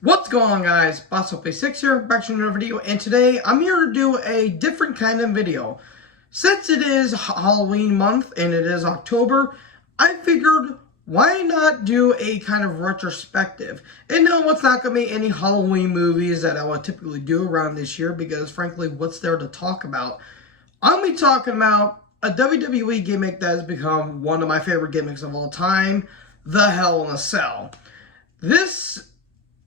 What's going on, guys? BossOP6 here, back to another video, and today I'm here to do a different kind of video. Since it is Halloween month and it is October, I figured why not do a kind of retrospective. And no, it's not going to be any Halloween movies that I would typically do around this year because frankly, what's there to talk about? I'm going to be talking about a WWE gimmick that has become one of my favorite gimmicks of all time, the Hell in a Cell. This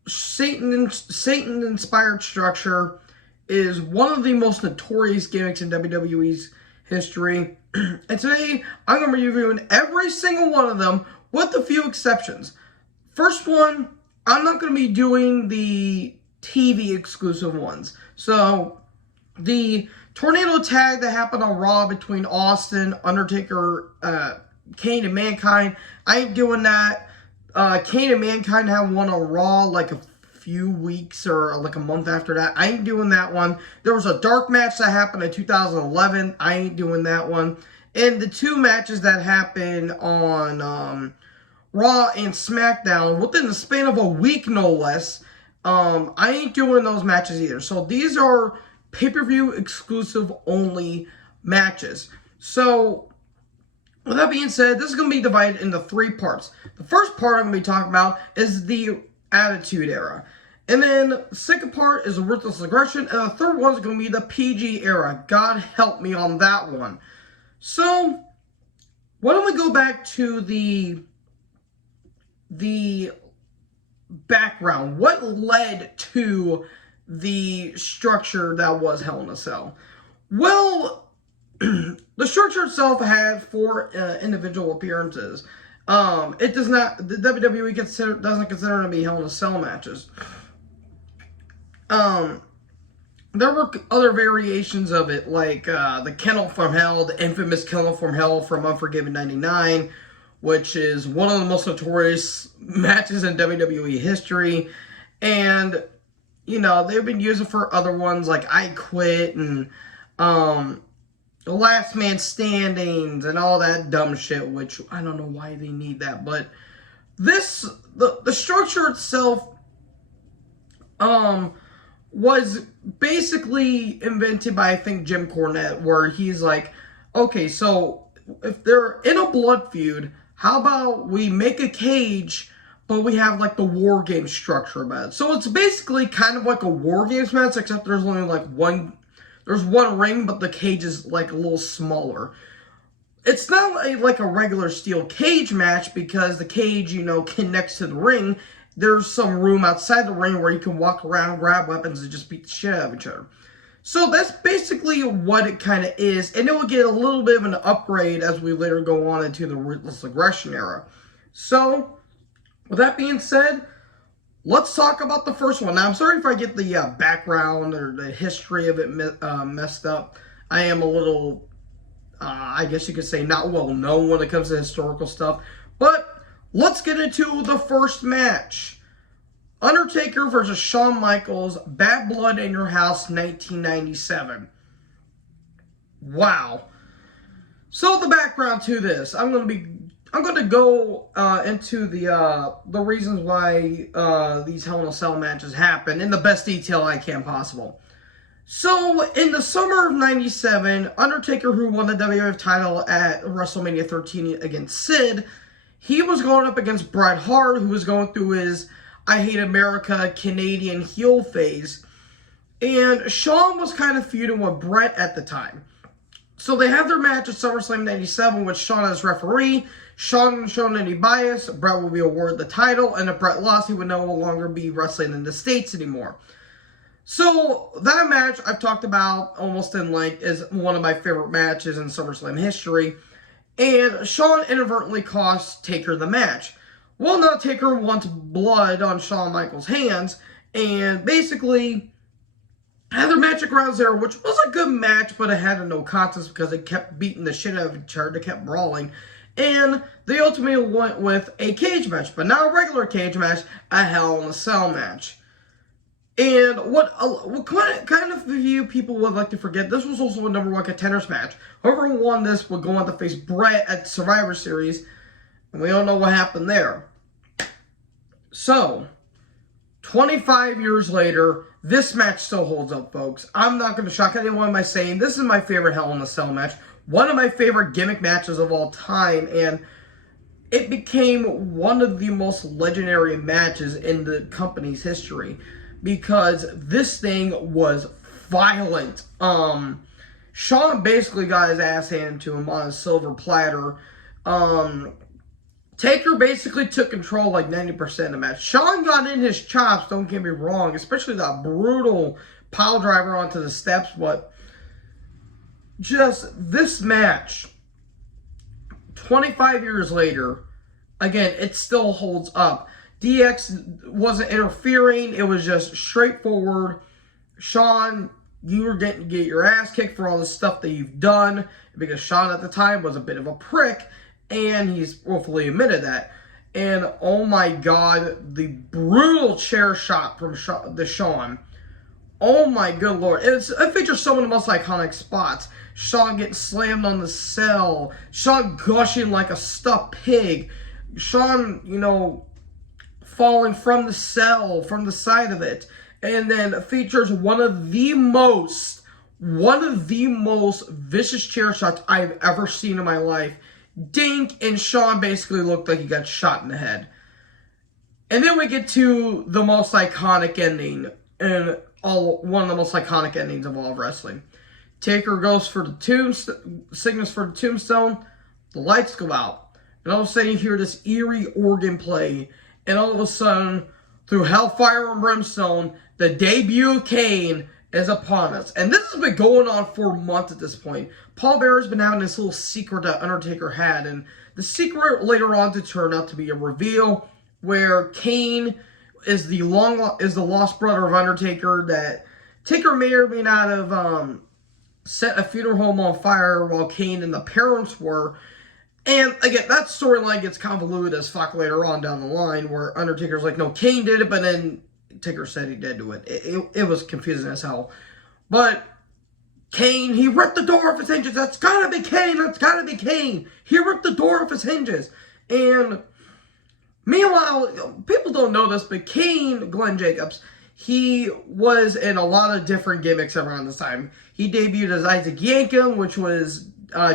Satan-inspired structure is one of the most notorious gimmicks in WWE's history. And today, I'm going to be reviewing every single one of them with a few exceptions. First one, I'm not going to be doing the TV exclusive ones. So, the tornado tag that happened on Raw between Austin, Undertaker, Kane, and Mankind, I ain't doing that. Kane and Mankind have one on Raw like a few weeks or like a month after that. I ain't doing that one. There was a dark match that happened in 2011. I ain't doing that one. And the two matches that happened on Raw and SmackDown within the span of a week, no less, I ain't doing those matches either. So these are pay-per-view exclusive only matches. So with that being said, this is going to be divided into three parts. The first part I'm going to be talking about is the Attitude Era. And then the second part is Ruthless Aggression. And the third one is going to be the PG Era. God help me on that one. So, why don't we go back to the background. What led to the structure that was Hell in a Cell? Well, the structure itself had 4 individual appearances. It does not, the WWE doesn't consider them to be Hell in a Cell matches. There were other variations of it, like the Kennel from Hell, the infamous Kennel from Hell from Unforgiven 99, which is one of the most notorious matches in WWE history. And, you know, they've been using for other ones like I Quit and, the Last Man Standings and all that dumb shit, which I don't know why they need that, but this, the structure itself, was basically invented by, I think, Jim Cornette, where he's like, okay, so if they're in a blood feud, how about we make a cage, but we have like the War Games structure about it. So it's basically kind of like a War Games match, except there's only like one ring, but the cage is like a little smaller. It's not like a regular steel cage match because the cage, you know, connects to the ring. There's some room outside the ring where you can walk around, grab weapons, and just beat the shit out of each other. So that's basically what it kind of is, and it will get a little bit of an upgrade as we later go on into the Ruthless Aggression Era. So, with that being said, let's talk about the first one. Now, I'm sorry if I get the background or the history of it messed up. I am a little, I guess you could say, not well known when it comes to historical stuff. But let's get into the first match. Undertaker versus Shawn Michaels, Bad Blood in Your House, 1997. Wow. So the background to this, I'm going to go into the reasons why these Hell in a Cell matches happen in the best detail I can possible. So, in the summer of 97, Undertaker, who won the WWF title at WrestleMania 13 against Sid, he was going up against Bret Hart, who was going through his I Hate America Canadian heel phase. And Shawn was kind of feuding with Bret at the time. So they have their match at SummerSlam 97 with Shawn as referee. Shawn didn't show any bias. Bret will be awarded the title. And if Bret lost, he would no longer be wrestling in the States anymore. So that match I've talked about almost in length is one of my favorite matches in SummerSlam history. And Shawn inadvertently cost Taker the match. Well, now Taker wants blood on Shawn Michaels' hands. And basically had their match at Ground Zero, which was a good match, but it had a no contest because it kept beating the shit out of each other. They kept brawling. And they ultimately went with a cage match, but not a regular cage match, a Hell in a Cell match. And what kind of few people would like to forget, this was also a #1 contenders match. Whoever won this would go on to face Bret at Survivor Series, and we all know what happened there. So, 25 years later, this match still holds up, folks. I'm not going to shock anyone by saying this is my favorite Hell in a Cell match. One of my favorite gimmick matches of all time, and it became one of the most legendary matches in the company's history because this thing was violent. Shawn basically got his ass handed to him on a silver platter. Taker basically took control like 90% of the match. Shawn got in his chops, don't get me wrong, especially that brutal pile driver onto the steps, but just this match, 25 years later, again, it still holds up. DX wasn't interfering, it was just straightforward. Shawn, you were getting to get your ass kicked for all the stuff that you've done, because Shawn at the time was a bit of a prick, and he's willfully admitted that. And oh my god, the brutal chair shot from Shawn. Oh my good lord. It features some of the most iconic spots. Shawn getting slammed on the cell. Shawn gushing like a stuffed pig. Shawn, falling from the cell, from the side of it. And then features one of the most vicious chair shots I've ever seen in my life. Dink, and Shawn basically looked like he got shot in the head. And then we get to the most iconic ending, and one of the most iconic endings of all of wrestling. Taker goes for the signals for the tombstone, the lights go out, and all of a sudden you hear this eerie organ play, and all of a sudden, through Hellfire and Brimstone, the debut of Kane is upon us. And this has been going on for months at this point. Paul Bearer's been having this little secret that Undertaker had, and the secret later on to turn out to be a reveal where Kane is the lost brother of Undertaker, that Taker may or may not have set a funeral home on fire while Kane and the parents were. And again, that storyline gets convoluted as fuck later on down the line, where Undertaker's like, no, Kane did it, but then Taker said he did do it. It was confusing as hell. But Kane, he ripped the door off his hinges. That's gotta be Kane. That's gotta be Kane. He ripped the door off his hinges. And meanwhile, people don't know this, but Kane, Glenn Jacobs, he was in a lot of different gimmicks around this time. He debuted as Isaac Yankem, which was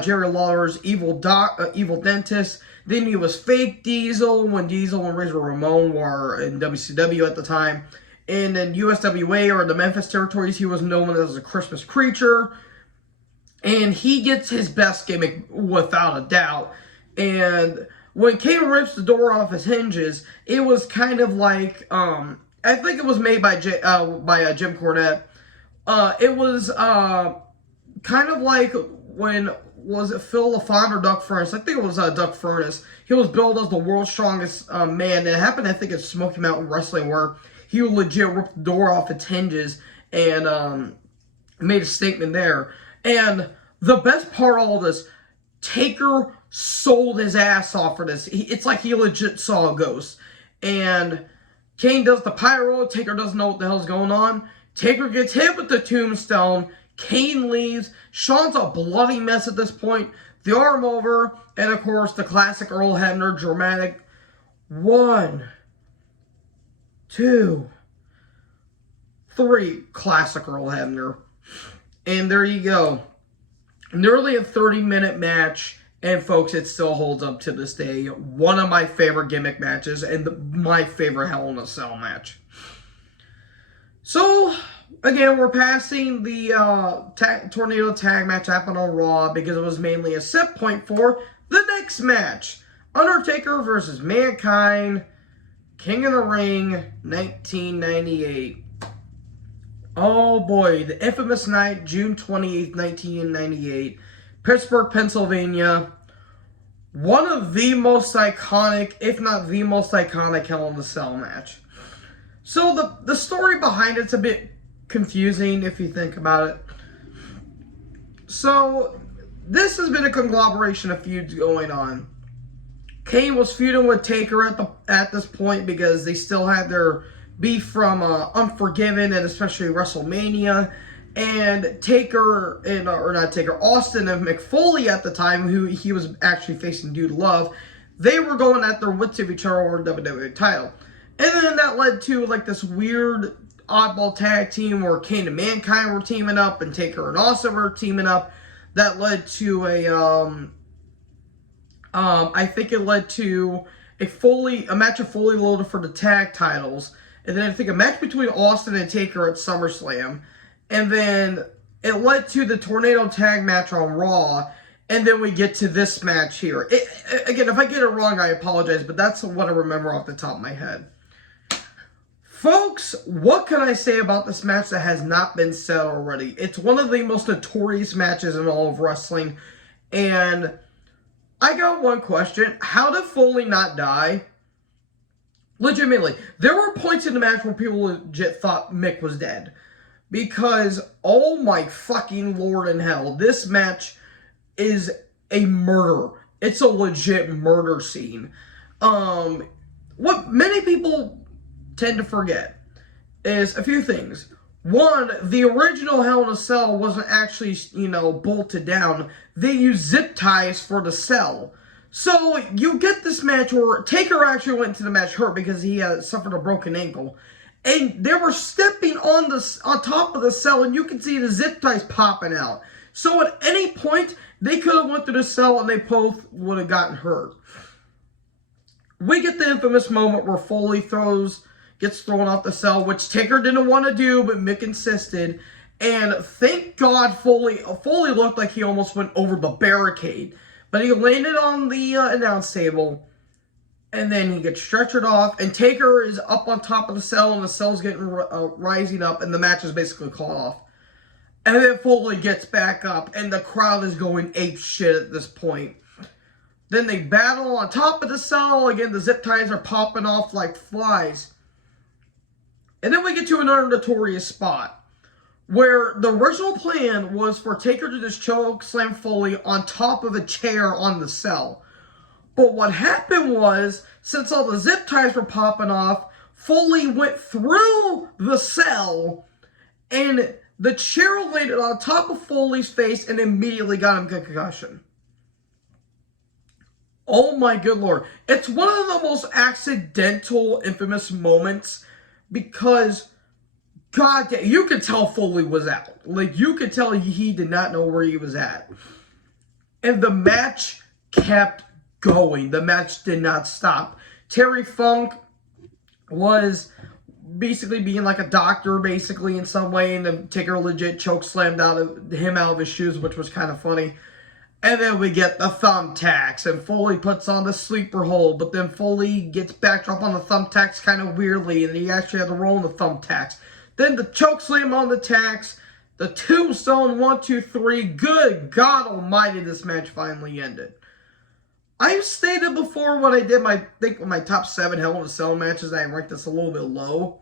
Jerry Lawler's evil dentist. Then he was fake Diesel when Diesel and Razor Ramon were in WCW at the time. And in USWA, or the Memphis territories, he was known as a Christmas creature. And he gets his best gimmick without a doubt. And when Kane rips the door off his hinges, it was kind of like, I think it was made by Jim Cornette. It was kind of like when, was it Phil LaFond or Duck Furnace? I think it was Duck Furnace. He was billed as the world's strongest man. And it happened, I think, at Smoky Mountain Wrestling, where he legit ripped the door off its hinges and made a statement there. And the best part of all this, Taker sold his ass off for this. It's like he legit saw a ghost. And Kane does the pyro. Taker doesn't know what the hell's going on. Taker gets hit with the tombstone. Kane leaves. Shawn's a bloody mess at this point. The arm over. And of course, the classic Earl Hebner dramatic 1, 2, 3. Classic Earl Hebner. And there you go. Nearly a 30-minute match. And folks, it still holds up to this day. One of my favorite gimmick matches, and my favorite Hell in a Cell match. So, again, we're passing the Tornado Tag match happened on Raw because it was mainly a set point for the next match. Undertaker versus Mankind, King of the Ring, 1998. Oh boy, the infamous night, June 28th, 1998. Pittsburgh, Pennsylvania. One of the most iconic, if not the most iconic Hell in a Cell match. So the story behind it's a bit confusing if you think about it. So this has been a conglomeration of feuds going on. Kane was feuding with Taker at this point because they still had their beef from Unforgiven and especially Wrestlemania. And Taker, Austin and McFoley at the time, who he was actually facing Dude Love, they were going at their wits of each other over the WWE title. And then that led to like this weird oddball tag team where Kane and Mankind were teaming up and Taker and Austin were teaming up. That led to I think it led to a match of Fully Loaded for the tag titles. And then I think a match between Austin and Taker at SummerSlam. And then it led to the Tornado Tag match on Raw. And then we get to this match here. Again, if I get it wrong, I apologize. But that's what I remember off the top of my head. Folks, what can I say about this match that has not been said already? It's one of the most notorious matches in all of wrestling. And I got one question. How did Foley not die? Legitimately, there were points in the match where people legit thought Mick was dead. Because, oh my fucking lord in hell, this match is a murder. It's a legit murder scene. What many people tend to forget is a few things. One, the original Hell in a Cell wasn't actually, bolted down. They used zip ties for the cell. So you get this match where Taker actually went into the match hurt because he suffered a broken ankle. And they were stepping on top of the cell, and you can see the zip ties popping out. So at any point, they could have went through the cell and they both would have gotten hurt. We get the infamous moment where Foley gets thrown off the cell, which Taker didn't want to do, but Mick insisted. And thank God Foley looked like he almost went over the barricade. But he landed on the announce table, and then he gets stretchered off, and Taker is up on top of the cell, and the cell's getting rising up, and the match is basically called off. And then Foley gets back up, and the crowd is going ape shit at this point. Then they battle on top of the cell. Again, the zip ties are popping off like flies. And then we get to another notorious spot where the original plan was for Taker to just choke slam Foley on top of a chair on the cell. But what happened was, since all the zip ties were popping off, Foley went through the cell and the chair landed on top of Foley's face and immediately got him a concussion. Oh my good lord. It's one of the most accidental, infamous moments because, god damn, you could tell Foley was out. Like, you could tell he did not know where he was at. And the match kept going. The match did not stop. Terry Funk was basically being like a doctor, basically, in some way, and then Taker legit choke slammed him out of his shoes, which was kind of funny. And then we get the thumbtacks, and Foley puts on the sleeper hold, but then Foley gets backdrop on the thumbtacks kind of weirdly, and he actually had to roll in the thumbtacks. Then the choke slam on the tacks, the tombstone, 1, 2, 3. Good God Almighty, this match finally ended. I've stated before when I did my top 7 Hell in a Cell matches, I ranked this a little bit low.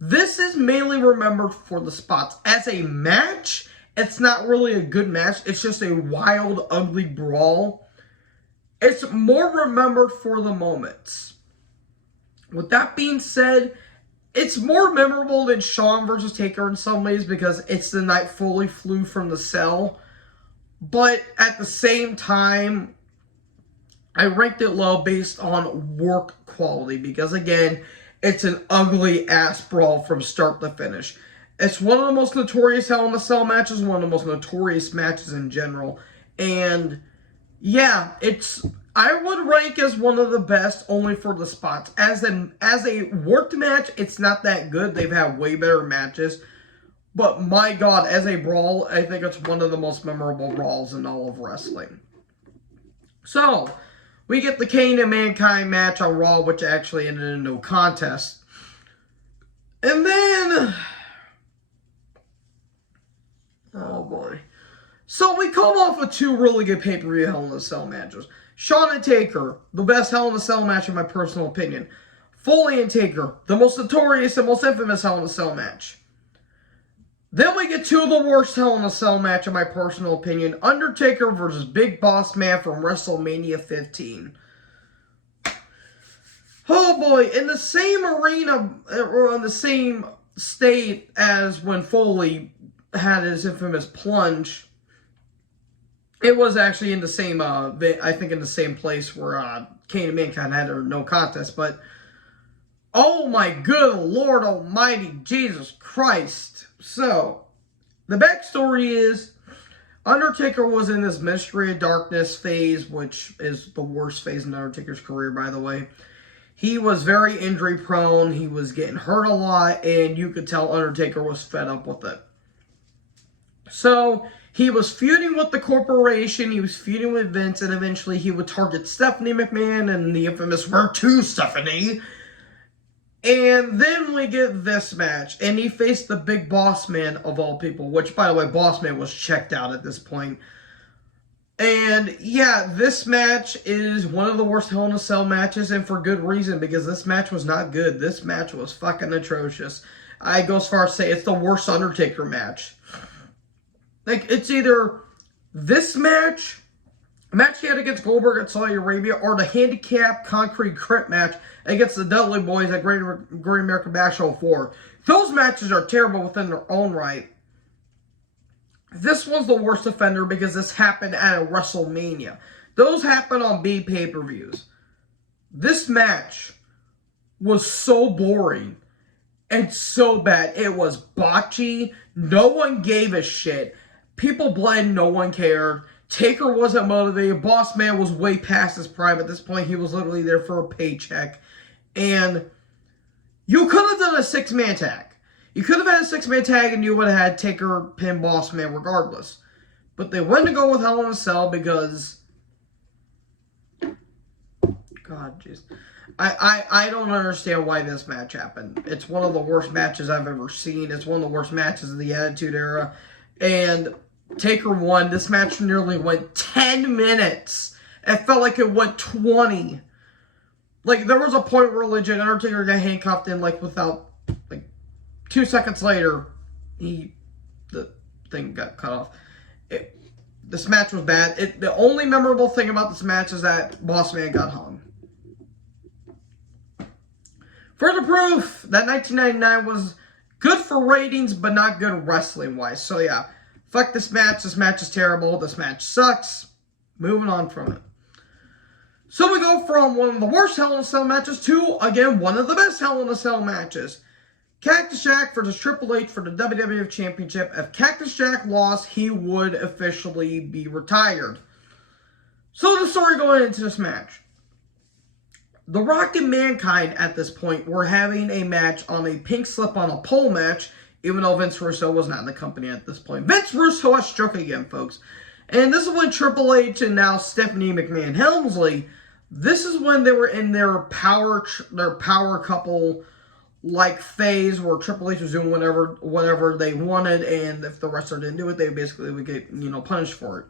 This is mainly remembered for the spots. As a match, it's not really a good match. It's just a wild, ugly brawl. It's more remembered for the moments. With that being said, it's more memorable than Shawn versus Taker in some ways because it's the night Foley flew from the cell. But at the same time, I ranked it low based on work quality because, again, it's an ugly-ass brawl from start to finish. It's one of the most notorious Hell in a Cell matches, one of the most notorious matches in general. And, yeah, I would rank as one of the best only for the spots. As a worked match, it's not that good. They've had way better matches. But, my God, as a brawl, I think it's one of the most memorable brawls in all of wrestling. So, we get the Kane and Mankind match on Raw, which actually ended in no contest. And then, oh boy. So we come off with 2 really good pay-per-view Hell in a Cell matches. Shawn and Taker, the best Hell in a Cell match in my personal opinion. Foley and Taker, the most notorious and most infamous Hell in a Cell match. Then we get to the worst Hell in a Cell match in my personal opinion. Undertaker versus Big Boss Man from Wrestlemania 15. Oh boy, in the same arena, or on the same state as when Foley had his infamous plunge, it was actually in the same, I think in the same place where Kane and Mankind had a no contest, but Oh my good Lord Almighty, Jesus Christ. So, the backstory is Undertaker was in this Ministry of Darkness phase, which is the worst phase in Undertaker's career, by the way. He was very injury prone, he was getting hurt a lot, and you could tell Undertaker was fed up with it. So, he was feuding with the corporation, he was feuding with Vince, and eventually he would target Stephanie McMahon and the infamous Where to, Stephanie? And then we get this match, and he faced the Big Boss Man of all people, which, by the way, Boss Man was checked out at this point. And, yeah, this match is one of the worst Hell in a Cell matches, and for good reason, because this match was not good. This match was fucking atrocious. I go as far as to say it's the worst Undertaker match. Like, it's either this match, a match he had against Goldberg at Saudi Arabia, or the handicap concrete crit match against the Dudley Boys at Great American Bash 04. Those matches are terrible within their own right. This was the worst offender because this happened at a Wrestlemania. Those happen on B pay-per-views. This match was so boring and so bad. It was botchy. No one gave a shit. People bled. No one cared. Taker wasn't motivated. Boss Man was way past his prime. At this point, he was literally there for a paycheck. And you could have done a six-man tag. You could have had a six-man tag and you would have had Taker pin Boss Man regardless. But they went to go with Hell in a Cell because... God, jeez. I don't understand why this match happened. It's one of the worst matches I've ever seen. It's one of the worst matches of the Attitude Era. And Taker won. This match nearly went 10 minutes. It felt like it went 20. Like, there was a point where legit Undertaker got handcuffed in, like, without, like, 2 seconds later, the thing got cut off. This match was bad. The only memorable thing about this match is that Boss Man got hung. Further proof that 1999 was good for ratings, but not good wrestling-wise. So, yeah, fuck this match. This match is terrible. This match sucks. Moving on from it. So we go from one of the worst Hell in a Cell matches to, again, one of the best Hell in a Cell matches. Cactus Jack versus Triple H for the WWF Championship. If Cactus Jack lost, he would officially be retired. So the story going into this match. The Rock and Mankind at this point were having a match on a pink slip on a pole match, even though Vince Russo was not in the company at this point. Vince Russo has struck again, folks. And this is when Triple H and now Stephanie McMahon Helmsley, this is when they were in their power couple like phase where Triple H was doing whatever they wanted, and if the wrestler didn't do it, they basically would get, punished for it.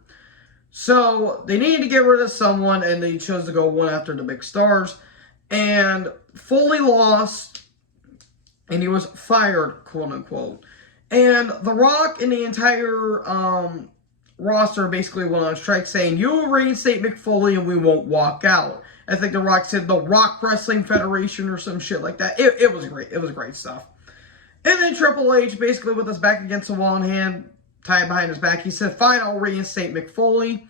So they needed to get rid of someone, and they chose to go one after the big stars, and Foley lost, and he was fired, quote unquote. And The Rock and the entire roster basically went on strike saying, you will reinstate Mick Foley and we won't walk out. I think The Rock said the Rock Wrestling Federation or some shit like that. It was great. It was great stuff. And then Triple H, basically with his back against the wall in hand, tied behind his back, he said, fine, I'll reinstate Mick Foley.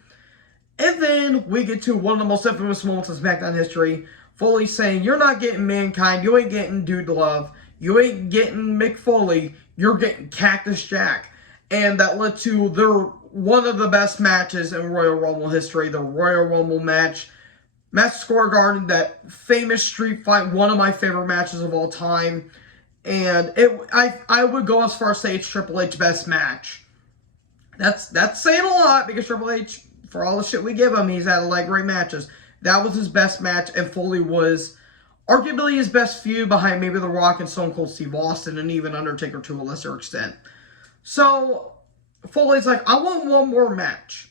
And then we get to one of the most infamous moments in SmackDown history. Foley saying, you're not getting Mankind, you ain't getting Dude Love, you ain't getting Mick Foley, you're getting Cactus Jack. And that led to one of the best matches in Royal Rumble history, the Royal Rumble match. Madison Square Garden, that famous street fight, one of my favorite matches of all time. And I would go as far as say it's Triple H's best match. That's saying a lot because Triple H, for all the shit we give him, he's had a lot of great matches. That was his best match, and Foley was arguably his best feud behind maybe The Rock and Stone Cold Steve Austin and even Undertaker to a lesser extent. So Foley's like, I want one more match.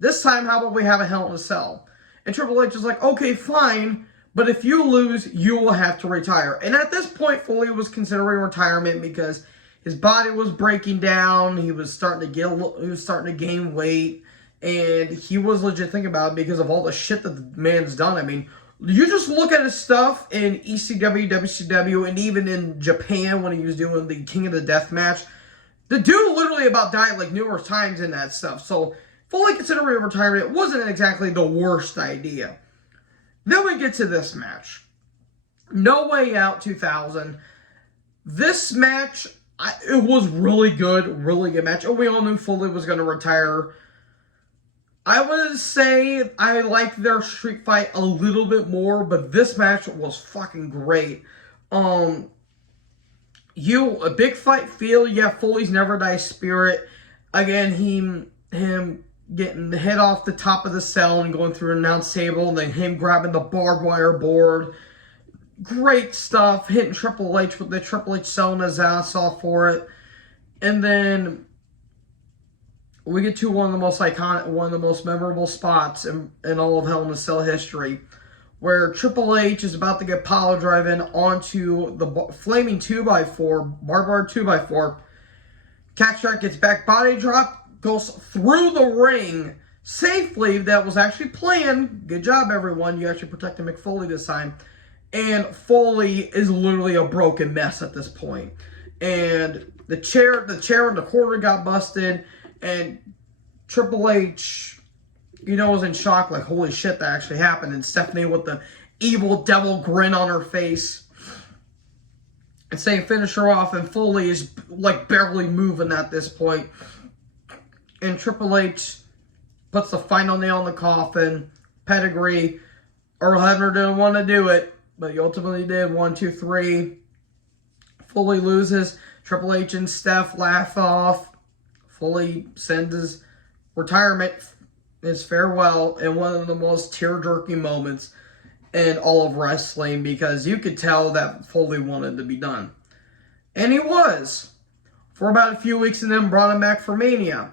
This time, how about we have a Hell in a Cell? And Triple H is like, okay, fine, but if you lose, you will have to retire. And at this point, Foley was considering retirement because his body was breaking down. He was starting to gain weight, and he was legit thinking about it because of all the shit that the man's done. I mean, you just look at his stuff in ECW, WCW, and even in Japan when he was doing the King of the Death match. The dude literally about died like numerous times in that stuff. So Foley considering retirement, it wasn't exactly the worst idea. Then we get to this match. No Way Out 2000. This match, it was really good match. And we all knew Foley was going to retire. I would say I liked their street fight a little bit more, but this match was fucking great. A big fight feel. Yeah, Foley's never die spirit. Again, him getting hit off the top of the cell and going through an announce table, and then him grabbing the barbed wire board. Great stuff. Hitting Triple H with the Triple H selling his ass off for it. And then we get to one of the most iconic, one of the most memorable spots in all of Hell in a Cell history, where Triple H is about to get pile driven onto the flaming 2x4, barbed wire 2x4. Cactus gets back body drop, goes through the ring safely. That was actually planned. Good job, everyone. You actually protected Mick Foley this time. And Foley is literally a broken mess at this point. And the chair in the corner got busted. And Triple H, was in shock, like, holy shit, that actually happened. And Stephanie with the evil devil grin on her face and saying finish her off. And Foley is, like, barely moving at this point. And Triple H puts the final nail in the coffin. Pedigree. Earl Hebner didn't want to do it, but he ultimately did. 1, 2, 3. Foley loses. Triple H and Steph laugh off. Foley sends his retirement, his farewell, in one of the most tear-jerking moments in all of wrestling, because you could tell that Foley wanted to be done. And he was, for about a few weeks, and then brought him back for Mania.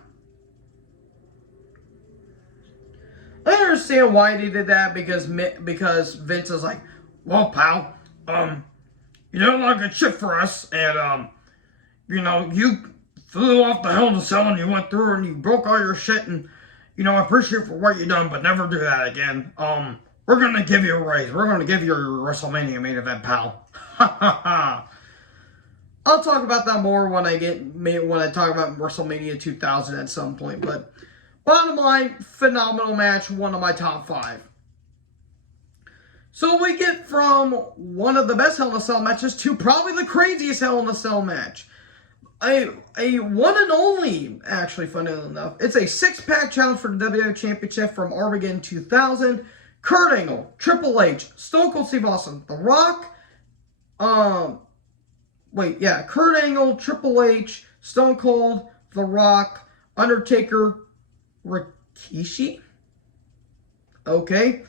I understand why they did that, because Vince is like, well, pal, you did a lot of good shit for us, and, you flew off the Hell in a Cell and you went through and you broke all your shit, and, I appreciate you for what you done, but never do that again. We're gonna give you a raise. We're gonna give you your WrestleMania main event, pal. Ha ha ha. I'll talk about that more when I talk about WrestleMania 2000 at some point, but bottom line, phenomenal match, one of my top 5. So we get from one of the best Hell in a Cell matches to probably the craziest Hell in a Cell match. A one and only, actually, funnily enough. It's a 6-pack challenge for the WWE Championship from Armageddon 2000. Kurt Angle, Triple H, Stone Cold Steve Austin, The Rock, Kurt Angle, Triple H, Stone Cold, The Rock, Undertaker, Rikishi? Okay.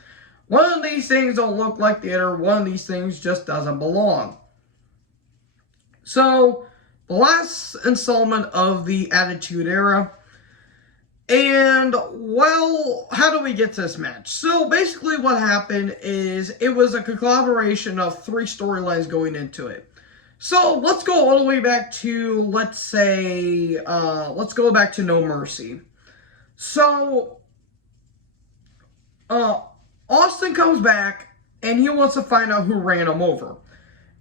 One of these things don't look like the other. One of these things just doesn't belong. So, the last installment of the Attitude Era. And, well, how do we get to this match? So, basically what happened is it was a conglomeration of 3 storylines going into it. So, let's go all the way back to, let's go back to No Mercy. So, Austin comes back, and he wants to find out who ran him over.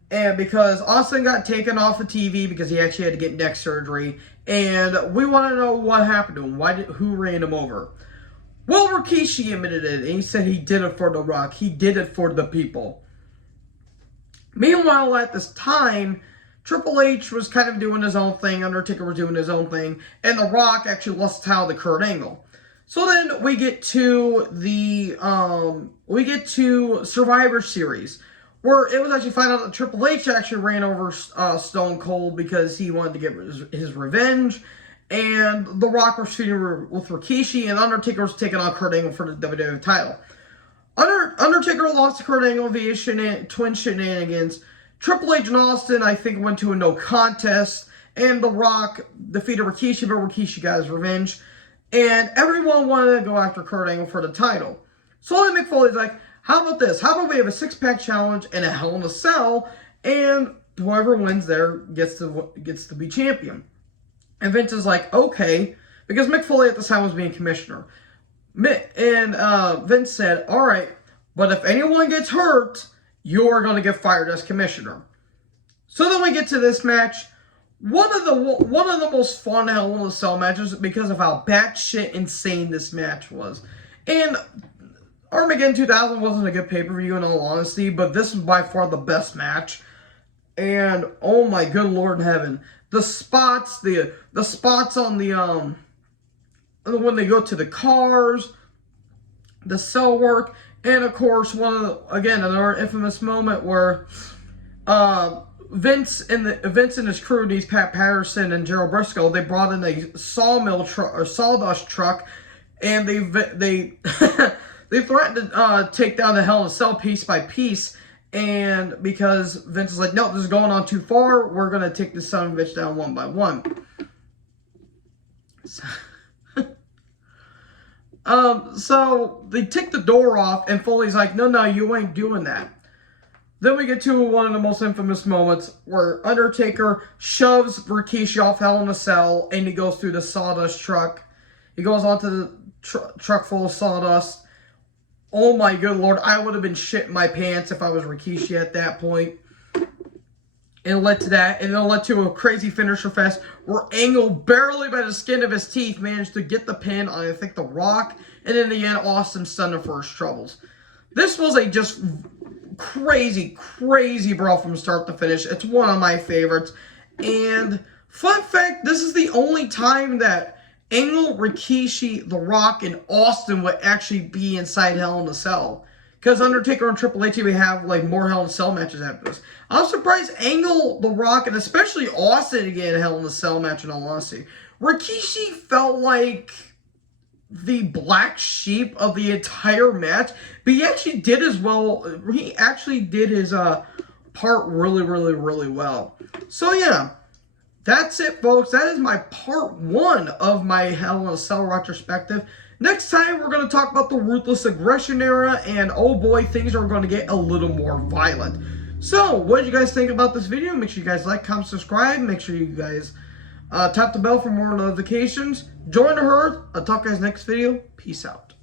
And because Austin got taken off of TV because he actually had to get neck surgery, and we want to know what happened to him. Who ran him over? Well, Rikishi admitted it, and he said he did it for The Rock. He did it for the people. Meanwhile, at this time, Triple H was kind of doing his own thing, Undertaker was doing his own thing, and The Rock actually lost the title to Kurt Angle. So then we get to Survivor Series, where it was actually found out that Triple H actually ran over Stone Cold because he wanted to get his revenge, and The Rock was feuding with Rikishi, and Undertaker was taking on Kurt Angle for the WWE title. Undertaker lost to Kurt Angle via twin shenanigans. Triple H and Austin, I think, went to a no contest, and The Rock defeated Rikishi, but Rikishi got his revenge. And everyone wanted to go after Kurt Angle for the title. So then Mick Foley's like, how about this? How about we have a 6-pack challenge and a Hell in a Cell, and whoever wins there gets to be champion. And Vince is like, okay, because Mick Foley at the time was being commissioner. And Vince said, all right, but if anyone gets hurt, you're going to get fired as commissioner. So then we get to this match. One of the most fun Hell in a Cell matches because of how batshit insane this match was. And Armageddon 2000 wasn't a good pay-per-view in all honesty, but this was by far the best match. And oh my good Lord in heaven, the spots, the spots on the when they go to the cars, the cell work, and of course another infamous moment where Vince and his crew, these Pat Patterson and Gerald Briscoe, they brought in a sawmill truck or sawdust truck, and they they threatened to take down the Hell in a Cell piece by piece. And because Vince is like, no, this is going on too far, we're going to take this son of a bitch down one by one. So they take the door off, and Foley's like, no, you ain't doing that. Then we get to one of the most infamous moments where Undertaker shoves Rikishi off Hell in a Cell, and he goes through the sawdust truck. He goes onto the truck full of sawdust. Oh my good Lord, I would have been shitting my pants if I was Rikishi at that point. And it led to that, and it led to a crazy finisher fest where Angle, barely by the skin of his teeth, managed to get the pin on, I think, The Rock, and in the end, Austin stunned him for his troubles. This was a just crazy brawl from start to finish. It's one of my favorites. And fun fact, this is the only time that Angle, Rikishi, The Rock, and Austin would actually be inside Hell in a Cell. Because Undertaker and Triple H would have like more Hell in a Cell matches after this. I'm surprised Angle, The Rock, and especially Austin to get a Hell in a Cell match in all honesty. Rikishi felt like the black sheep of the entire match, but he actually did as well. He actually did his part really well. So yeah. That's it, folks. That is my part 1 of my Hell in a Cell retrospective. Next time, we're going to talk about the Ruthless Aggression Era, and oh boy, things are going to get a little more violent. So, what did you guys think about this video? Make sure you guys like, comment, subscribe. Make sure you guys tap the bell for more notifications. Join the herd. I'll talk to you guys next video. Peace out.